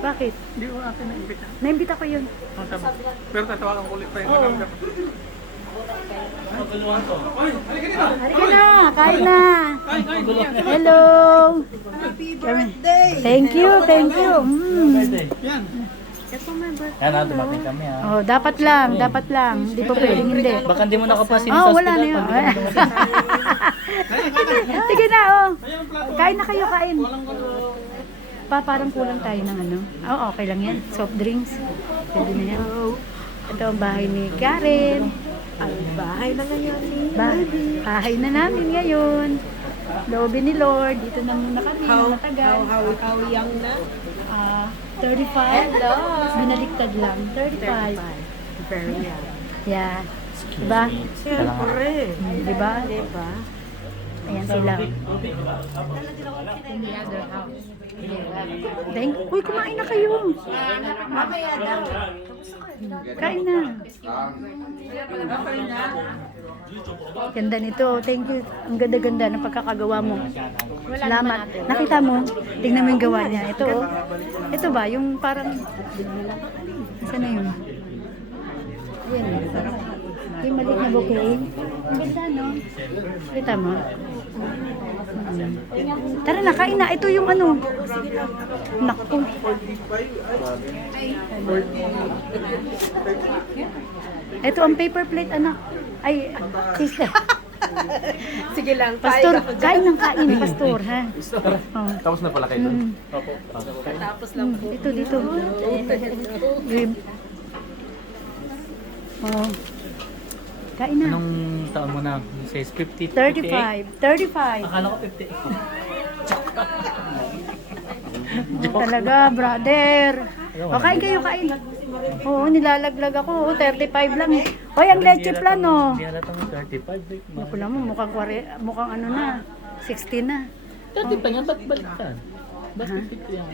Bakit? Hindi ko natin naimbita. Naimbita ko yun. Pero tatawagan ko ulit pa yung Oo. number. Halika na, kain na. Hello. Happy birthday! Thank you, thank you. Yan. Ito my birthday. Yan na, dumating kami ha. Oh, dapat lang. Hindi pa pwedeng hindi. Baka hindi mo nakapasin Oh, sa wala na yun. Sige na, oh. Kain na kayo, kain. Parang kulang tayo ng ano. Oh, okay lang yan. Soft drinks. Pwede na yan. Ito ang bahay ni Karen. Ay, bahay na ngayon ni Bahay na namin ngayon. Lobby ni Lord. Dito na muna kami. Matagal. How young na? 35. Hello. Binaliktad lang. 35. Very young. Yeah. Diba? Siyempre. Diba? Diba? Ayan sila. Uy, kumain na kayo. Mamaya daw. Kain na. Ganda nito. Thank you. Ang ganda-ganda ng pagkakagawa mo. Salamat. Nakita mo? Tingnan mo yung gawa niya. Ito, oh. Ito ba? Yung parang... Saan na yun? Ayan. Yung maliit na bouquet. Ang ganda, no? Kita mo? Tara na, kain na. Ito yung ano. Naku. Ito ang paper plate, anak. Ay, sister. Sige lang. Pastor, kain ng kain, pastor, ha? Oh. Tapos na pala kayo doon? Opo. Tapos lang po. Dito, dito. Rib. Oh. Kain na. Anong taon mo na? Says 50? 35. 35. Akala ko 50. Oh, talaga, brother. O, kain kayo, kain. Oo, nilalaglag ako. Oo, 35 lang eh. Hoy, ang leche plan, oh. Hindi halata mo 35. Naku lang mo, mukhang ano na. 60 na. 30 pa nga, ba't baliktad? Ba't 50 yan?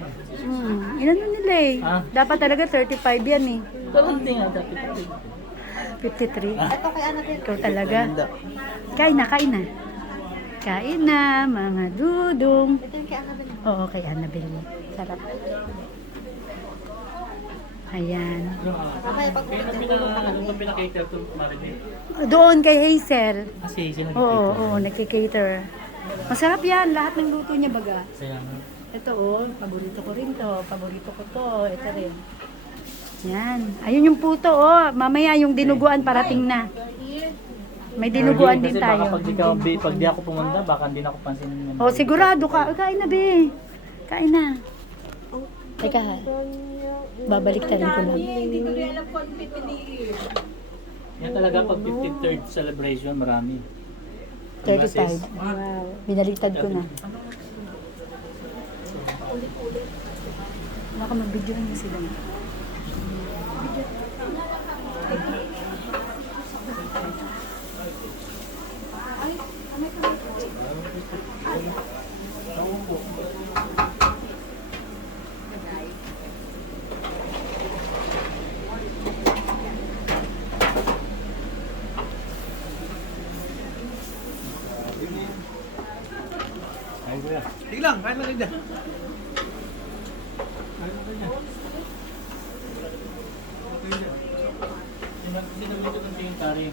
Inano nila eh. Ah. Dapat talaga 35 yan eh. Parang hindi nga dapat. 53. Ikaw talaga. Kain na, kain na. Kain na, mga dudong. Ito yung kay Annabelle. Oo, kay Annabelle. Sarap. Ayan. Mamaya pag pinagulong na kami. Ano pinakater to Marinate? Doon kay Hazel. Kasi sino Oo, oo, nagkikater. Masarap yan. Lahat ng luto niya baga. Kaya nga. Ito oh, paborito ko rin to. Paborito ko to. Ito rin. Yan. Ayun yung puto oh. Mamaya yung dinuguan parating na. May dinuguan din Kasi tayo. baka pag di ako pumunta, baka hindi na ako pansinin. Oh, sigurado ka. Kain na, be. Kain na. Teka ha. Babalik tayo ko lang. Hindi ko rin alam kung ano pipiliin. Yan talaga pag 53rd celebration, marami. 35. Wow. Binaliktad ko na. Baka mag-videoan niyo sila. Ay, kuya. Sige lang, kain lang kayo dyan. Sino dito ng tingin tari?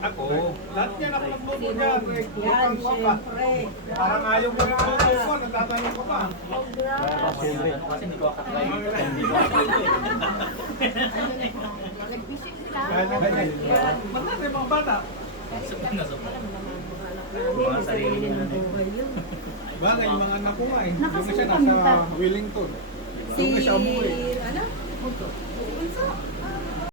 Ako. Lahat yan ako nagluto dyan. Yan, Bukang pa pa. syempre. Parang ayaw mo yung luto ko. Nagtatanong ka pa. Kasi hindi ko akatry. Hindi ko Kain na ganyan. Ba't natin yung mga bata? mga sarili nila. Bagay, yung mga anak ko nga eh. Doon na siya Nakasukan nasa ta. Wellington. Si, Doon na siya umuwi. ano? Si Bunso.